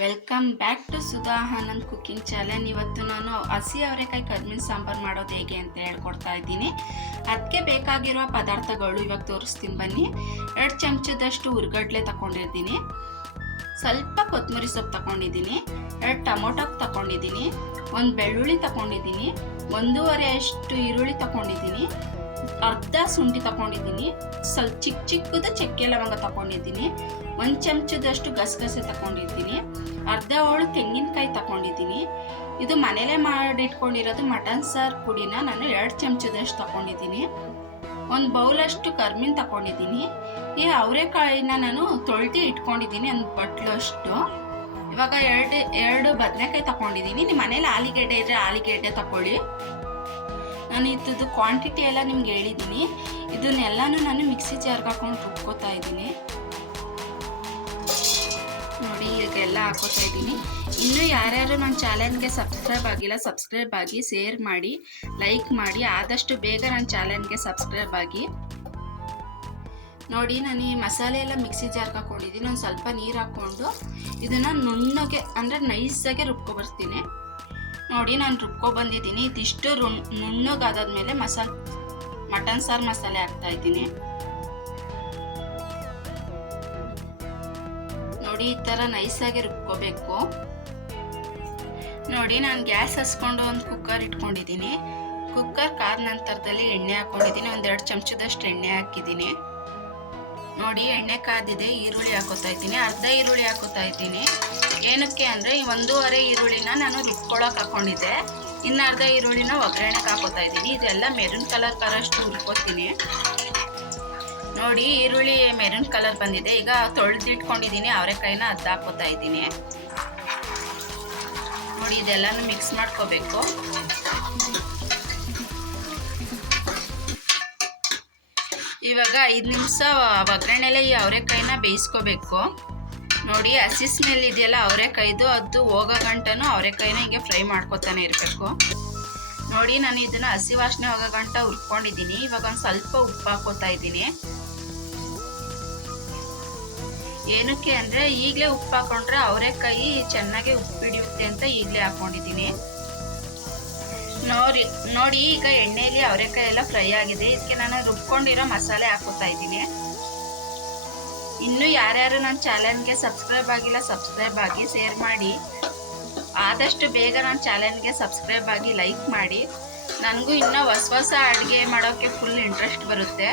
Welcome back to Sudha Anand cooking channel. ಇವತ್ತು ನಾನು ಹಸಿ ಅವರೆಕಾಯಿ ಕರ್ಮೀನ್ ಸಾಂಬಾರು ಮಾಡೋದು ಹೇಗೆ ಅಂತ ಹೇಳ್ಕೊಡ್ತಾ ಇದ್ದೀನಿ. ಅದಕ್ಕೆ ಬೇಕಾಗಿರುವ ಪದಾರ್ಥಗಳು ಇವಾಗ ತೋರಿಸ್ತೀನಿ ಬನ್ನಿ. 2 ಚಮಚದಷ್ಟು ಹುರ್ಗಡ್ಲೆ ತಗೊಂಡಿದ್ದೀನಿ, ಸ್ವಲ್ಪ ಕೊತ್ತಂಬರಿ ಸೊಪ್ಪು ತಗೊಂಡಿದ್ದೀನಿ, 2 ಟೊಮೊಟೊ ತಗೊಂಡಿದ್ದೀನಿ, 1 ಬೆಳ್ಳುಳ್ಳಿ ತಗೊಂಡಿದ್ದೀನಿ, 1.5 ಅಷ್ಟು ಈರುಳ್ಳಿ ತಗೊಂಡಿದ್ದೀನಿ, ಅರ್ಧ ಶುಂಠಿ ತಗೊಂಡಿದ್ದೀನಿ, ಸ್ವಲ್ಪ ಚಿಕ್ಕದು ಚಕ್ಕೆ ಲವಂಗ ತಗೊಂಡಿದ್ದೀನಿ, 1 ಚಮಚದಷ್ಟು ಗಸಗಸೆ ತಗೊಂಡಿದ್ದೀನಿ, ಅರ್ಧ ಹೋಳು ತೆಂಗಿನಕಾಯಿ ತಗೊಂಡಿದ್ದೀನಿ. ಇದು ಮನೇಲೆ ಮಾಡಿಟ್ಕೊಂಡಿರೋದು ಮಟನ್ ಸಾರು ಪುಡಿನ ನಾನು 2 ಚಮಚದಷ್ಟು ತಗೊಂಡಿದ್ದೀನಿ. 1 ಬೌಲಷ್ಟು ಕರ್ಮೀನ್ ತಗೊಂಡಿದ್ದೀನಿ. ಈ ಅವರೆಕಾಯಿನ ನಾನು ತೊಳೆದು ಇಟ್ಕೊಂಡಿದ್ದೀನಿ 1 ಬಟ್ಲಷ್ಟು. ಇವಾಗ ಎರಡು ಬದನೆಕಾಯಿ ತಗೊಂಡಿದ್ದೀನಿ. ನಿಮ್ಮ ಮನೇಲಿ ಆಲೂಗೆಡ್ಡೆ ಇದ್ರೆ ಆಲೂಗೆಡ್ಡೆ ತಗೊಳ್ಳಿ. ನಾನು ಇದ್ದು ಕ್ವಾಂಟಿಟಿ ಎಲ್ಲ ನಿಮ್ಗೆ ಹೇಳಿದ್ದೀನಿ. ಇದನ್ನೆಲ್ಲನೂ ನಾನು ಮಿಕ್ಸಿ ಜಾರ್ಗೆ ಹಾಕೊಂಡು ರುಬ್ಕೋತಾ ಇದ್ದೀನಿ. ನೋಡಿ ಈಗೆಲ್ಲ ಹಾಕೋತಾ ಇದ್ದೀನಿ. ಇನ್ನೂ ಯಾರ್ಯಾರು ನನ್ನ ಚಾನಲ್ಗೆ ಸಬ್ಸ್ಕ್ರೈಬ್ ಆಗಿಲ್ಲ ಸಬ್ಸ್ಕ್ರೈಬ್ ಆಗಿ, ಶೇರ್ ಮಾಡಿ, ಲೈಕ್ ಮಾಡಿ, ಆದಷ್ಟು ಬೇಗ ನನ್ನ ಚಾನಲ್ಗೆ ಸಬ್ಸ್ಕ್ರೈಬ್ ಆಗಿ. ನೋಡಿ ನಾನು ಈ ಮಸಾಲೆ ಎಲ್ಲ ಮಿಕ್ಸಿ ಜಾರ್ಗೆ ಹಾಕೊಂಡಿದ್ದೀನಿ. ಒಂದು ಸ್ವಲ್ಪ ನೀರು ಹಾಕ್ಕೊಂಡು ಇದನ್ನು ನುಣ್ಣಗೆ ಅಂದರೆ ನೈಸಾಗೆ ರುಬ್ಕೊಬರ್ತೀನಿ. ನೋಡಿ ನಾನು ರುಬ್ಕೊಬಂದಿದ್ದೀನಿ. ಇದಿಷ್ಟು ನುಣ್ಣಗಾದಾದ್ಮೇಲೆ ಮಟನ್ ಸಾರು ಮಸಾಲೆ ಹಾಕ್ತಾ ಇದ್ದೀನಿ. ನೋಡಿ ಈ ಥರ ನೈಸಾಗಿ ರುಬ್ಕೋಬೇಕು. ನೋಡಿ ನಾನು ಗ್ಯಾಸ್ ಹಚ್ಕೊಂಡು ಒಂದು ಕುಕ್ಕರ್ ಇಟ್ಕೊಂಡಿದ್ದೀನಿ. ಕುಕ್ಕರ್ ಕಾದ ನಂತರದಲ್ಲಿ ಎಣ್ಣೆ ಹಾಕ್ಕೊಂಡಿದ್ದೀನಿ. 1-2 ಚಮಚದಷ್ಟು ಎಣ್ಣೆ ಹಾಕಿದ್ದೀನಿ. ನೋಡಿ ಎಣ್ಣೆ ಕಾದಿದೆ. ಈರುಳ್ಳಿ ಹಾಕೋತಾ ಇದ್ದೀನಿ. ಅರ್ಧ ಈರುಳ್ಳಿ ಹಾಕೋತಾ ಇದ್ದೀನಿ. ಏನಕ್ಕೆ ಅಂದರೆ 1.5 ಈರುಳ್ಳಿನ ನಾನು ರುಬ್ಕೊಳಕ್ಕೆ ಹಾಕ್ಕೊಂಡಿದ್ದೆ. ಇನ್ನು ಅರ್ಧ ಈರುಳ್ಳಿನ ಒಗ್ಗರಣೆಗೆ ಹಾಕೋತಾ ಇದ್ದೀನಿ. ಇದೆಲ್ಲ ಮೆರೂನ್ ಕಲರ್ ಬರೋಷ್ಟು ಹುರ್ಕೋತೀನಿ. ನೋಡಿ ಈರುಳ್ಳಿ ಮೆರೂನ್ ಕಲರ್ ಬಂದಿದೆ. ಈಗ ತೊಳೆದಿಟ್ಕೊಂಡಿದ್ದೀನಿ ಅವರೆಕಾಯಿನ ಅದು ಹಾಕೋತಾ ಇದ್ದೀನಿ. ನೋಡಿ ಇದೆಲ್ಲನೂ ಮಿಕ್ಸ್ ಮಾಡ್ಕೋಬೇಕು. ಇವಾಗ 5 ನಿಮಿಷ ಒಗ್ಗರಣೆಲೆ ಈ ಅವರೆಕಾಯಿನ ಬೇಯಿಸ್ಕೋಬೇಕು. ನೋಡಿ ಹಸಿ ಸ್ಮೆಲ್ ಇದೆಯಲ್ಲ ಅವರೆಕಾಯ್ದು, ಅದು ಹೋಗೋ ಗಂಟನೂ ಅವರೆಕಾಯಿನ ಹಿಂಗೆ ಫ್ರೈ ಮಾಡ್ಕೊತಾನೆ ಇರಬೇಕು. ನೋಡಿ ನಾನು ಇದನ್ನು ಹಸಿ ವಾಸನೆ ಹೋಗೋ ಗಂಟ ಹುರ್ಕೊಂಡಿದ್ದೀನಿ. ಇವಾಗ ಒಂದು ಸ್ವಲ್ಪ ಉಪ್ಪು ಹಾಕೋತಾ ಇದ್ದೀನಿ. ಏನಕ್ಕೆ ಅಂದರೆ ಈಗಲೇ ಉಪ್ಪು ಹಾಕೊಂಡ್ರೆ ಅವರೆಕಾಯಿ ಚೆನ್ನಾಗಿ ಉಪ್ಪು ಹಿಡಿಯುತ್ತೆ ಅಂತ ಈಗಲೇ ಹಾಕೊಂಡಿದ್ದೀನಿ. ನೋಡಿ ಈಗ ಎಣ್ಣೆಯಲ್ಲಿ ಅವರೆಕಾಯಿ ಎಲ್ಲ ಫ್ರೈ ಆಗಿದೆ. ಇದಕ್ಕೆ ನಾನು ರುಬ್ಕೊಂಡಿರೋ ಮಸಾಲೆ ಹಾಕೋತಾ ಇದ್ದೀನಿ. ಇನ್ನೂ ಯಾರ್ಯಾರು ನನ್ನ ಚಾನಲ್ಗೆ ಸಬ್ಸ್ಕ್ರೈಬ್ ಆಗಿಲ್ಲ ಸಬ್ಸ್ಕ್ರೈಬ್ ಆಗಿ, ಶೇರ್ ಮಾಡಿ, ಆದಷ್ಟು ಬೇಗ ನನ್ನ ಚಾನಲ್ಗೆ ಸಬ್ಸ್ಕ್ರೈಬ್ ಆಗಿ, ಲೈಕ್ ಮಾಡಿ. ನನಗೂ ಇನ್ನೂ ಹೊಸ ಅಡುಗೆ ಮಾಡೋಕ್ಕೆ ಫುಲ್ ಇಂಟ್ರೆಸ್ಟ್ ಬರುತ್ತೆ.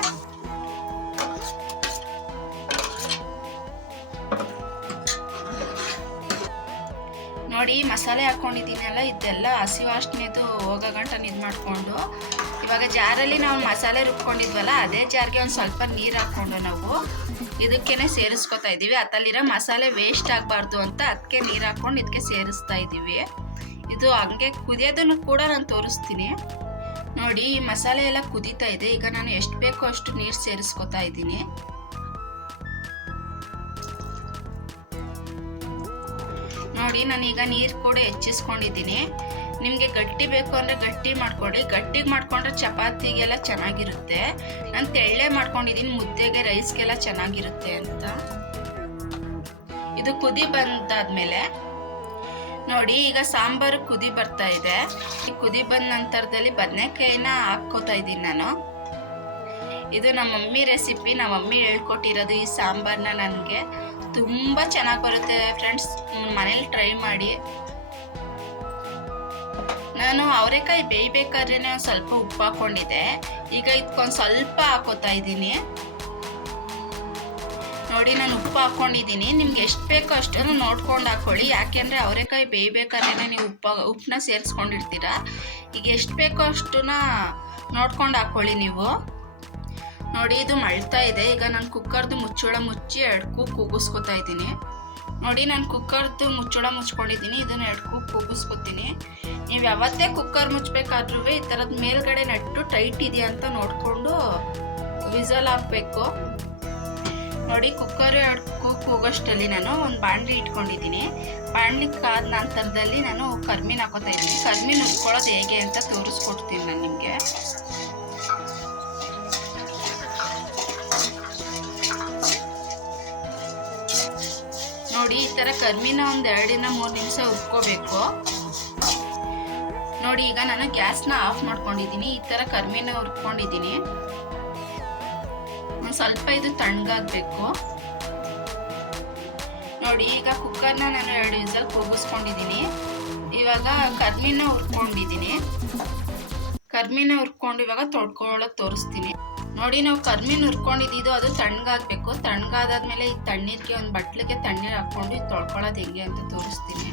ನೋಡಿ ಮಸಾಲೆ ಹಾಕ್ಕೊಂಡಿದ್ದೀನಲ್ಲ, ಇದೆಲ್ಲ ಹಸಿ ವಾಸನೆದು ಹೋಗೋ ಗಂಟ ಇದು ಮಾಡಿಕೊಂಡು ಇವಾಗ ಜಾರಲ್ಲಿ ನಾವು ಮಸಾಲೆ ರುಬ್ಕೊಂಡಿದ್ವಲ್ಲ ಅದೇ ಜಾರ್ಗೆ ಒಂದು ಸ್ವಲ್ಪ ನೀರು ಹಾಕ್ಕೊಂಡು ನಾವು ಇದಕ್ಕೇನೆ ಸೇರಿಸ್ಕೊತಾ ಇದ್ದೀವಿ. ಅದರಲ್ಲಿರೋ ಮಸಾಲೆ ವೇಸ್ಟ್ ಆಗಬಾರ್ದು ಅಂತ ಅದಕ್ಕೆ ನೀರು ಹಾಕ್ಕೊಂಡು ಇದಕ್ಕೆ ಸೇರಿಸ್ತಾ ಇದ್ದೀವಿ. ಇದು ಹಂಗೆ ಕುದಿಯೋದನ್ನು ಕೂಡ ನಾನು ತೋರಿಸ್ತೀನಿ. ನೋಡಿ ಈ ಮಸಾಲೆ ಎಲ್ಲ ಕುದೀತಾ ಇದೆ. ಈಗ ನಾನು ಎಷ್ಟು ಬೇಕೋ ಅಷ್ಟು ನೀರು ಸೇರಿಸ್ಕೊತಾ ಇದ್ದೀನಿ. ನೋಡಿ ನಾನೀಗ ನೀರು ಕೂಡ ಹೆಚ್ಚಿಸ್ಕೊಂಡಿದ್ದೀನಿ. ನಿಮಗೆ ಗಟ್ಟಿ ಬೇಕು ಅಂದರೆ ಗಟ್ಟಿ ಮಾಡ್ಕೊಳ್ಳಿ. ಗಟ್ಟಿಗೆ ಮಾಡ್ಕೊಂಡ್ರೆ ಚಪಾತಿಗೆಲ್ಲ ಚೆನ್ನಾಗಿರುತ್ತೆ. ನಾನು ತೆಳ್ಳೆ ಮಾಡ್ಕೊಂಡಿದ್ದೀನಿ, ಮುದ್ದೆಗೆ ರೈಸ್ಗೆಲ್ಲ ಚೆನ್ನಾಗಿರುತ್ತೆ ಅಂತ. ಇದು ಕುದಿ ಬಂದಾದ್ಮೇಲೆ ನೋಡಿ ಈಗ ಸಾಂಬಾರು ಕುದಿ ಬರ್ತಾ ಇದೆ. ಈ ಕುದಿ ಬಂದ ನಂತರದಲ್ಲಿ ಬದನೆಕಾಯಿನ ಹಾಕ್ಕೋತಾ ಇದ್ದೀನಿ ನಾನು. ಇದು ನಮ್ಮ ಮಮ್ಮಿ ರೆಸಿಪಿ, ನಮ್ಮ ಮಮ್ಮಿ ಹೇಳ್ಕೊಟ್ಟಿರೋದು. ಈ ಸಾಂಬಾರನ್ನ ನನಗೆ ತುಂಬ ಚೆನ್ನಾಗಿ ಬರುತ್ತೆ ಫ್ರೆಂಡ್ಸ್, ಮನೇಲಿ ಟ್ರೈ ಮಾಡಿ. ನಾನು ಅವರೆಕಾಯಿ ಬೇಯಬೇಕಾದ್ರೆ ಒಂದು ಸ್ವಲ್ಪ ಉಪ್ಪು ಹಾಕ್ಕೊಂಡಿದ್ದೆ. ಈಗ ಇದಕ್ಕೊಂದು ಸ್ವಲ್ಪ ಹಾಕೋತಾ ಇದ್ದೀನಿ. ನೋಡಿ ನಾನು ಉಪ್ಪು ಹಾಕ್ಕೊಂಡಿದ್ದೀನಿ. ನಿಮ್ಗೆ ಎಷ್ಟು ಬೇಕೋ ಅಷ್ಟನ್ನು ನೋಡ್ಕೊಂಡು ಹಾಕ್ಕೊಳ್ಳಿ. ಯಾಕೆಂದರೆ ಅವರೆಕಾಯಿ ಬೇಯಬೇಕಾದ್ರೆ ನೀವು ಉಪ್ಪನ್ನ ಸೇರಿಸ್ಕೊಂಡಿರ್ತೀರ. ಈಗ ಎಷ್ಟು ಬೇಕೋ ಅಷ್ಟನ್ನ ನೋಡ್ಕೊಂಡು ಹಾಕ್ಕೊಳ್ಳಿ ನೀವು. ನೋಡಿ ಇದು ಮಳ್ತಾ ಇದೆ. ಈಗ ನಾನು ಕುಕ್ಕರ್ದು ಮುಚ್ಚಳ ಮುಚ್ಚಿ 2 ಕೂಗು ಕೂಗಿಸ್ಕೊತಾ ಇದ್ದೀನಿ. ನೋಡಿ ನಾನು ಕುಕ್ಕರ್ದು ಮುಚ್ಚಳ ಮುಚ್ಕೊಂಡಿದ್ದೀನಿ. ಇದನ್ನು 2 ಕೂಗು ಕೂಗಿಸ್ಕೊತೀನಿ. ನೀವು ಯಾವತ್ತೇ ಕುಕ್ಕರ್ ಮುಚ್ಚಬೇಕಾದ್ರೂ ಈ ಥರದ ಮೇಲ್ಗಡೆ ನಟ್ಟು ಟೈಟ್ ಇದೆಯಾ ಅಂತ ನೋಡಿಕೊಂಡು ವಿಸಲ್ ಹಾಕಬೇಕು. ನೋಡಿ ಕುಕ್ಕರ್ 2 ಕೂಗು ಕೂಗೋಷ್ಟರಲ್ಲಿ ನಾನು ಒಂದು ಬಾಣಲಿ ಇಟ್ಕೊಂಡಿದ್ದೀನಿ. ಬಾಣಲಿ ಕಾದ ನಂತರದಲ್ಲಿ ನಾನು ಕರ್ಮೀನ್ ಹಾಕೋತಾ ಇದ್ದೀನಿ. ಕರ್ಮೀನ್ ಹುರ್ಕೊಳ್ಳೋದು ಹೇಗೆ ಅಂತ ತೋರಿಸ್ಕೊಡ್ತೀನಿ ನಾನು ನಿಮಗೆ. ನೋಡಿ ನೋಡಿ ಈ ಥರ ಕರ್ಮಿನ ಒಂದು 2-3 ನಿಮಿಷ ಹುರ್ಕೋಬೇಕು. ನೋಡಿ ಈಗ ನಾನು ಗ್ಯಾಸ್ನ ಆಫ್ ಮಾಡ್ಕೊಂಡಿದ್ದೀನಿ. ಈ ಥರ ಕರ್ಮಿನ ಹುರ್ಕೊಂಡಿದ್ದೀನಿ. ಒಂದು ಸ್ವಲ್ಪ ಇದು ತಣ್ಣಗಾಗಬೇಕು. ನೋಡಿ ಈಗ ಕುಕ್ಕರ್ನ ನಾನು 2 ವಿಸಲ್ ಕೂಗಿಸ್ಕೊಂಡಿದ್ದೀನಿ. ಇವಾಗ ಕರ್ಮಿನ ಹುರ್ಕೊಂಡಿದ್ದೀನಿ. ಕರ್ಮಿನ ಹುರ್ಕೊಂಡು ಇವಾಗ ತೊಳ್ಕೊಳ್ಳೋಕೆ ತೋರಿಸ್ತೀನಿ. ನೋಡಿ ನಾವು ಕರ್ಮಿನ ಹುರ್ಕೊಂಡಿದ್ದು ಅದು ತಣ್ಣಗಾಗಬೇಕು. ತಣ್ಣಗಾದಾದ್ಮೇಲೆ ಈ ತಣ್ಣೀರಿಗೆ ಒಂದು ಬಟ್ಲಿಗೆ ತಣ್ಣೀರು ಹಾಕ್ಕೊಂಡು ಇದು ತೊಳ್ಕೊಳ್ಳೋದು ಹೆಂಗೆ ಅಂತ ತೋರಿಸ್ತೀನಿ.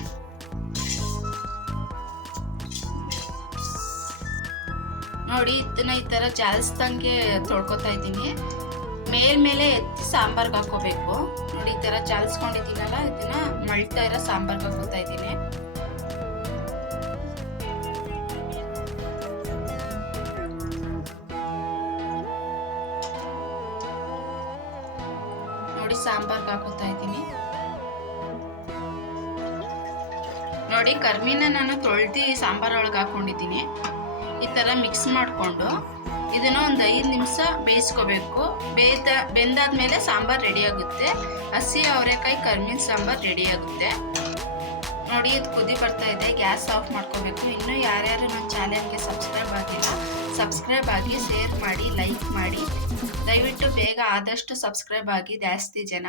ನೋಡಿ ಇದನ್ನ ಈ ಥರ ಜಾಲಿಸ್ದಂಗೆ ತೊಳ್ಕೊತಾ ಇದ್ದೀನಿ. ಮೇಲ್ಮೇಲೆ ಎತ್ತಿ ಸಾಂಬಾರ್ಗೆ ಹಾಕೋಬೇಕು. ನೋಡಿ ಈ ಥರ ಜಾಲಿಸ್ಕೊಂಡಿದ್ದೀನಲ್ಲ, ಇದನ್ನ ಮಳ್ತಾ ಇರೋ ಸಾಂಬಾರ್ಗೆ ಹಾಕೋತಾ ಇದ್ದೀನಿ. ನೋಡಿ ಸಾಂಬಾರ್ಗೆ ಹಾಕೋತಾ ಇದ್ದೀನಿ. ನೋಡಿ ಕರ್ಮಿನ ನಾನು ತೊಳ್ದು ಸಾಂಬಾರೊಳಗೆ ಹಾಕೊಂಡಿದ್ದೀನಿ. ಈ ಥರ ಮಿಕ್ಸ್ ಮಾಡಿಕೊಂಡು ಇದನ್ನು ಒಂದು 5 ನಿಮಿಷ ಬೇಯಿಸ್ಕೋಬೇಕು. ಬೆಂದಾದ್ಮೇಲೆ ಸಾಂಬಾರು ರೆಡಿ ಆಗುತ್ತೆ. ಹಸಿ ಅವರೆಕಾಯಿ ಕರ್ಮಿನ ಸಾಂಬಾರು ರೆಡಿ ಆಗುತ್ತೆ. ನೋಡಿ ಇದು ಕುದಿ ಬರ್ತಾ ಇದೆ. ಗ್ಯಾಸ್ ಆಫ್ ಮಾಡ್ಕೋಬೇಕು. ಇನ್ನೂ ಯಾರ್ಯಾರು ನನ್ನ ಚಾನೆಲ್ಗೆ ಸಬ್ಸ್ಕ್ರೈಬ್ ಆಗಿಲ್ಲ, ಸಬ್ಸ್ಕ್ರೈಬ್ ಆಗಿ, ಶೇರ್ ಮಾಡಿ, ಲೈಕ್ ಮಾಡಿ. ದಯವಿಟ್ಟು ಬೇಗ ಆದಷ್ಟು ಸಬ್ಸ್ಕ್ರೈಬ್ ಆಗಿ ಜಾಸ್ತಿ ಜನ.